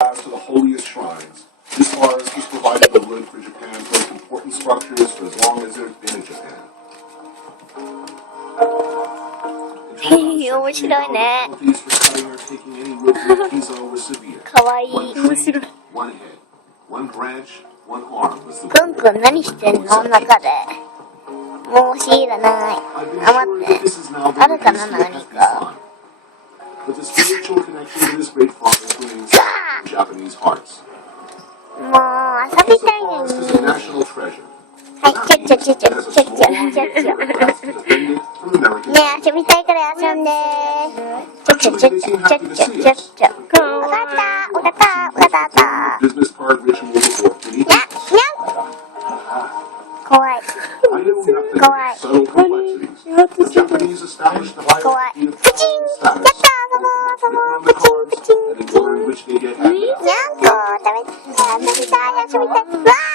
To the holiest shrines. This forest has provided the wood for Japan's most important structures for as long as there's been in Japan. 面白いね。かわいい。面白い。くんくん何してんの中で。もうしいらない。あ、待って。あるかな何か。But the spiritual connection to this great forest remains in Japanese hearts. もう遊びたいのに。はい、ちょっと。ねえ、遊びたいから遊んで。ちょっと。わかった。Business card ritual before any 怖い。subtle complexities. The Japanese established the hierarchy of status. The cards and the order in which they get handed out. にゃんこ、遊びたい。わー